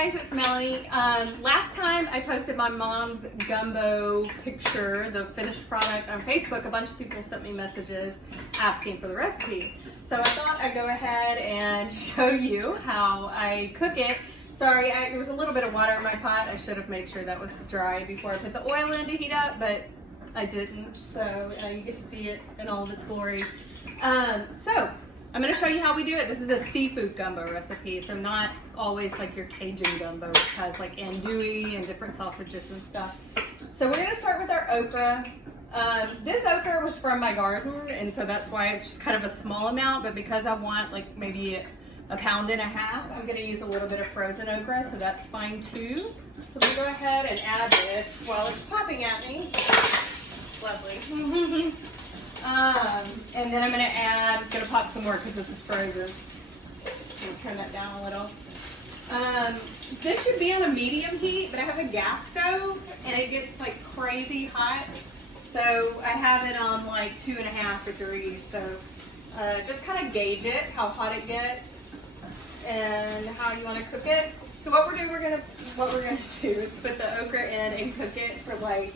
guys, it's Melanie. Last time I posted my mom's gumbo picture, the finished product, on Facebook. A bunch of people sent me messages asking for the recipe. So I thought I'd go ahead and show you how I cook it. Sorry, there was a little bit of water in my pot. I should have made sure that was dry before I put the oil in to heat up, but I didn't. So you get to see it in all of its glory. So I'm going to show you how we do it. This is a seafood gumbo recipe, so not always like your Cajun gumbo, which has like andouille and different sausages and stuff. So we're going to start with our okra. This okra was from my garden, and so that's why it's just kind of a small amount, but because I want like maybe a pound and a half, I'm going to use a little bit of frozen okra, so that's fine too. So we'll go ahead and add this while it's popping at me. Lovely. And then I'm going to pop some more because this is frozen. Turn that down a little. This should be on a medium heat, but I have a gas stove and it gets like crazy hot. So I have it on like 2.5 or 3. So just kind of gauge it, how hot it gets and how you want to cook it. So what we're gonna do is put the okra in and cook it for like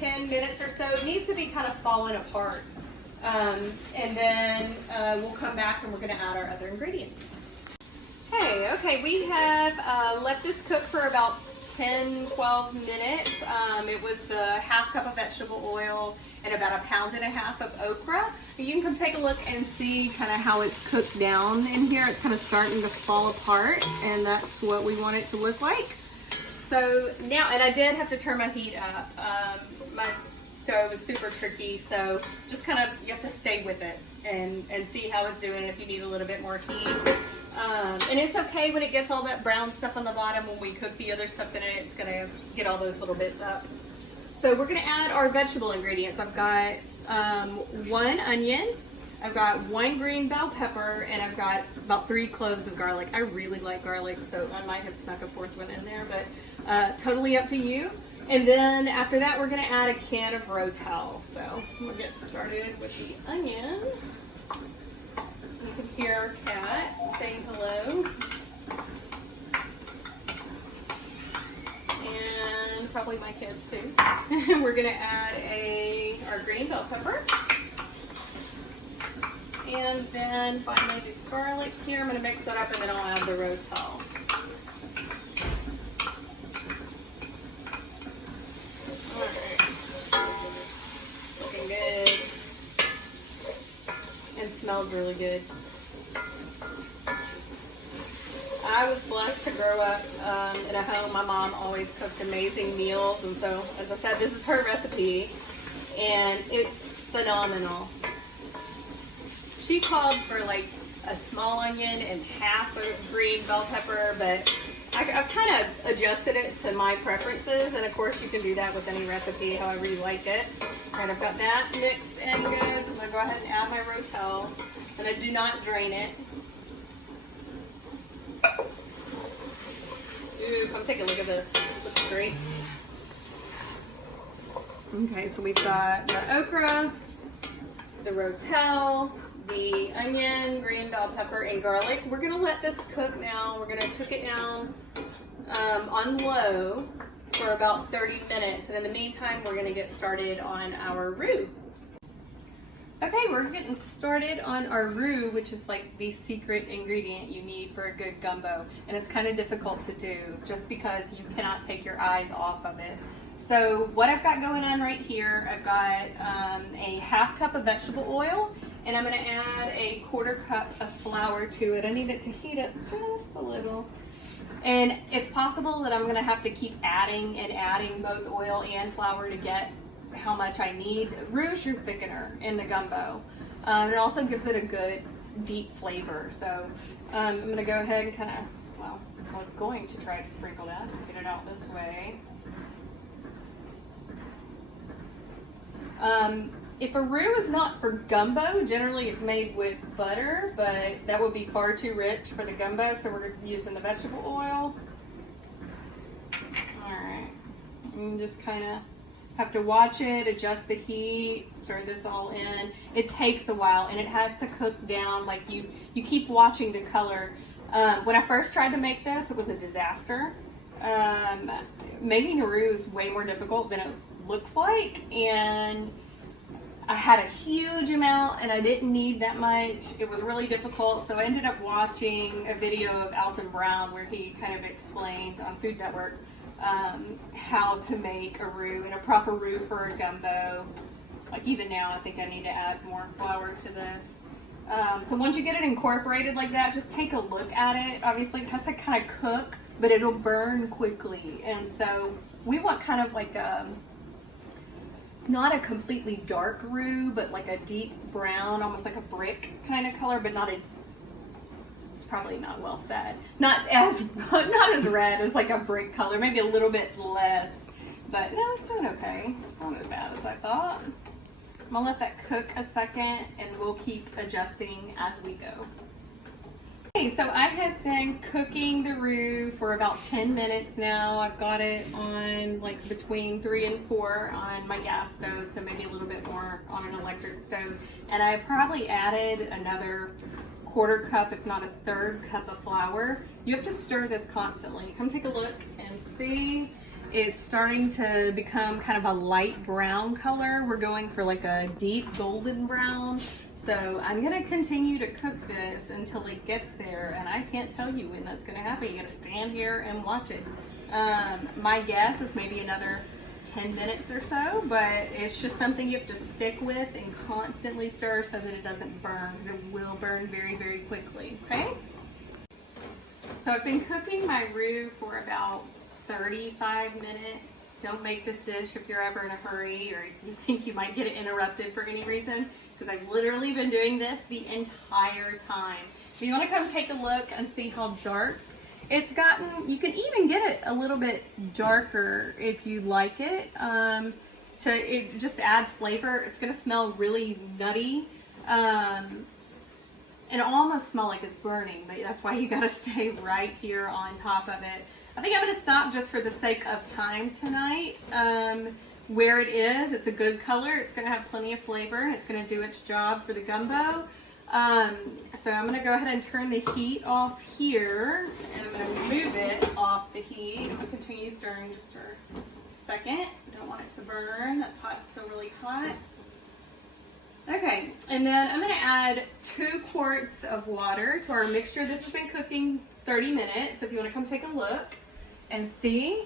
10 minutes or so. It needs to be kind of falling apart. And then we'll come back and we're going to add our other ingredients. Okay, we have let this cook for about 10-12 minutes. It was the half cup of vegetable oil and about 1.5 pounds of okra. You can come take a look and see kind of how it's cooked down in here. It's kind of starting to fall apart, and that's what we want it to look like. So now, and I did have to turn my heat up. My stove is super tricky, so just kind of, you have to stay with it and see how it's doing if you need a little bit more heat. And it's okay when it gets all that brown stuff on the bottom. When we cook the other stuff in it, it's gonna get all those little bits up. So we're gonna add our vegetable ingredients. I've got 1 onion, I've got 1 green bell pepper, and I've got about 3 cloves of garlic. I really like garlic, so I might have snuck a 4th one in there, but totally up to you. And then after that, we're going to add a can of Rotel. So we'll get started with the onion. You can hear Kat saying hello. And probably my kids too. We're going to add our green bell pepper. And then finally the garlic here. I'm going to mix that up and then I'll add the Rotel. Looking good. And smells really good. I was blessed to grow up in a home. My mom always cooked amazing meals, and so, as I said, this is her recipe, and it's phenomenal. She called for like a small onion and half a green bell pepper, but I've kind of adjusted it to my preferences, and of course you can do that with any recipe, however you like it. And I've got that mixed in good, so I'm going to go ahead and add my Rotel, and I do not drain it. Ooh, come take a look at this. It looks great. Okay, so we've got the okra, the Rotel, the onion, green bell pepper, and garlic. We're going to let this cook now. We're going to cook it down on low for about 30 minutes. And in the meantime, we're going to get started on our roux. Okay, we're getting started on our roux, which is like the secret ingredient you need for a good gumbo. And it's kind of difficult to do just because you cannot take your eyes off of it. So what I've got going on right here, I've got a half cup of vegetable oil, and I'm going to add a 1/4 cup of flour to it. I need it to heat up just a little. And it's possible that I'm going to have to keep adding and adding both oil and flour to get how much I need. Roux is your thickener in the gumbo. It also gives it a good deep flavor. So I'm going to go ahead and kind of, well, I was going to try to sprinkle that, get it out this way. If a roux is not for gumbo, generally it's made with butter, but that would be far too rich for the gumbo, so we're using the vegetable oil. Alright, and just kind of have to watch it, adjust the heat, stir this all in. It takes a while, and it has to cook down. Like you keep watching the color When I first tried to make this, it was a disaster. Making a roux is way more difficult than it looks like, and I had a huge amount and I didn't need that much. It was really difficult, so I ended up watching a video of Alton Brown where he kind of explained on Food Network how to make a roux and a proper roux for a gumbo. Like even now, I think I need to add more flour to this. So once you get it incorporated like that, just take a look at it. Obviously it has to kind of cook, but it'll burn quickly. And so we want kind of like not a completely dark roux, but like a deep brown, almost like a brick kind of color, but not a, it's probably not well said. Not as red as like a brick color, maybe a little bit less, but no, it's doing okay. Not as bad as I thought. I'm gonna let that cook a second and we'll keep adjusting as we go. Okay, so I have been cooking the roux for about 10 minutes now. I've got it on like between 3 and 4 on my gas stove, so maybe a little bit more on an electric stove. And I probably added another 1/4 cup, if not a 1/3 cup of flour. You have to stir this constantly. Come take a look and see. It's starting to become kind of a light brown color. We're going for like a deep golden brown. So I'm gonna continue to cook this until it gets there, and I can't tell you when that's gonna happen. You gotta stand here and watch it. My guess is maybe another 10 minutes or so, but it's just something you have to stick with and constantly stir so that it doesn't burn, because it will burn very, very quickly, okay? So I've been cooking my roux for about 35 minutes. Don't make this dish if you're ever in a hurry or you think you might get it interrupted for any reason, because I've literally been doing this the entire time. So you want to come take a look and see how dark it's gotten. You can even get it a little bit darker if you like it. It just adds flavor. It's going to smell really nutty. And it'll almost smell like it's burning, but that's why you got to stay right here on top of it. I think I'm going to stop just for the sake of time tonight. Where it is, it's a good color. It's going to have plenty of flavor, and it's going to do its job for the gumbo. So I'm going to go ahead and turn the heat off here, and I'm going to move it off the heat. I'm going to continue stirring just for a second. I don't want it to burn. That pot's still really hot. Okay, and then I'm going to add 2 quarts of water to our mixture. This has been cooking 30 minutes, so if you want to come take a look and see.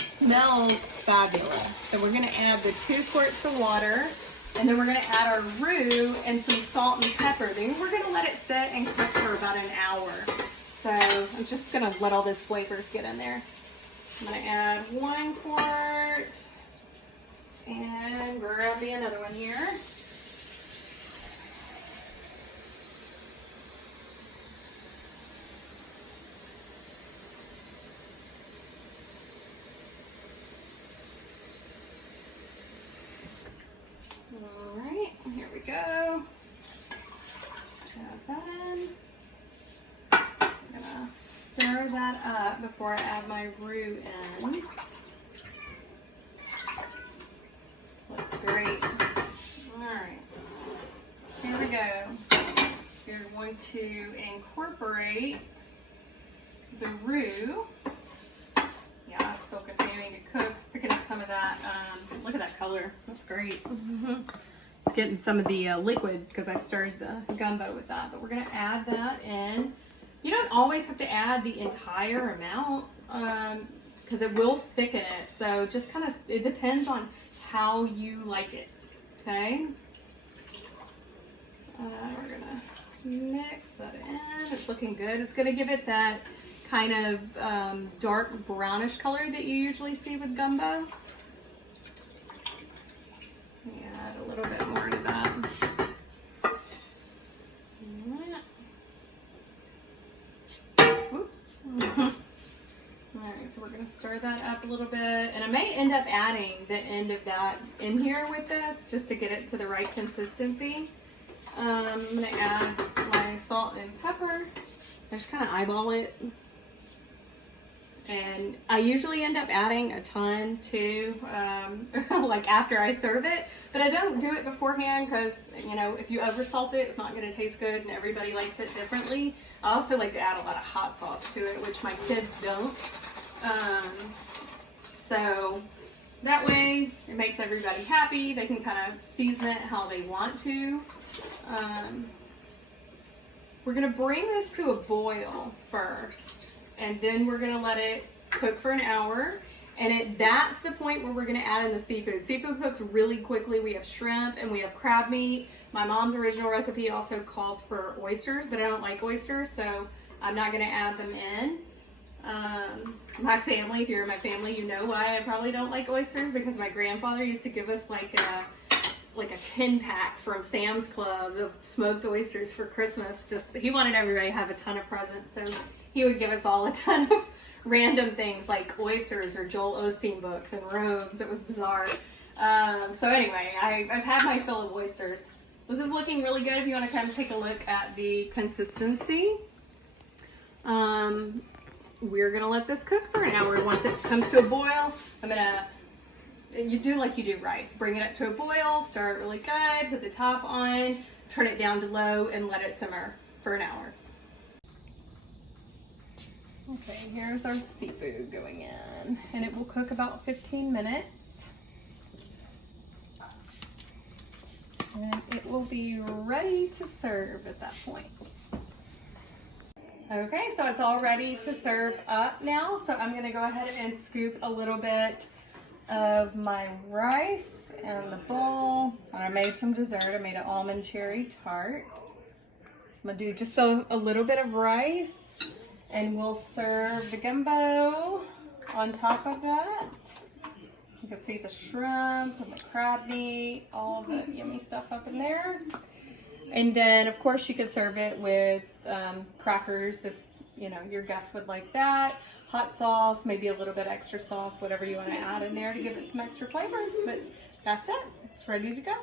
Smells fabulous. So we're going to add the 2 quarts of water, and then we're going to add our roux and some salt and pepper. Then we're going to let it sit and cook for about an hour. So I'm just going to let all those flavors get in there. I'm going to add 1 quart and grab me another one here. Alright, here we go. Add that in. I'm gonna stir that up before I add my roux in. Looks great. Alright, here we go. You're going to incorporate the roux. Yeah, it's still continuing to cook. It's picking up some of that. Look at that color. That's great. It's getting some of the liquid because I stirred the gumbo with that. But we're going to add that in. You don't always have to add the entire amount because it will thicken it. So just kind of, it depends on how you like it. Okay? We're going to mix that in. It's looking good. It's going to give it that kind of dark brownish color that you usually see with gumbo. Add a little bit more to that. Oops. Alright, so we're going to stir that up a little bit, and I may end up adding the end of that in here with this just to get it to the right consistency. I'm going to add my salt and pepper. I just kind of eyeball it. And I usually end up adding a ton too, like after I serve it, but I don't do it beforehand because, you know, if you oversalt it, it's not going to taste good and everybody likes it differently. I also like to add a lot of hot sauce to it, which my kids don't. So that way it makes everybody happy. They can kind of season it how they want to. We're going to bring this to a boil first, and then we're going to let it cook for an hour. And that's the point where we're going to add in the seafood. Seafood cooks really quickly. We have shrimp and we have crab meat. My mom's original recipe also calls for oysters, but I don't like oysters, so I'm not going to add them in. My family, if you're in my family, you know why I probably don't like oysters, because my grandfather used to give us like a 10-pack from Sam's Club of smoked oysters for Christmas. Just, he wanted everybody to have a ton of presents, so he would give us all a ton of random things like oysters or Joel Osteen books and robes. It was bizarre. So anyway, I've had my fill of oysters. This is looking really good if you want to kind of take a look at the consistency. We're gonna let this cook for an hour. Once it comes to a boil, you do like you do rice. Bring it up to a boil, stir it really good, put the top on, turn it down to low, and let it simmer for an hour. Okay, here's our seafood going in, and it will cook about 15 minutes. And it will be ready to serve at that point. Okay, so it's all ready to serve up now. So I'm gonna go ahead and scoop a little bit of my rice in the bowl. And I made some dessert. I made an almond cherry tart. So I'm gonna do just a little bit of rice, and we'll serve the gumbo on top of that. You can see the shrimp and the crab meat, all the yummy stuff up in there. And then, of course, you could serve it with crackers if, you know, your guests would like that. Hot sauce, maybe a little bit extra sauce, whatever you want to add in there to give it some extra flavor. But that's it. It's ready to go.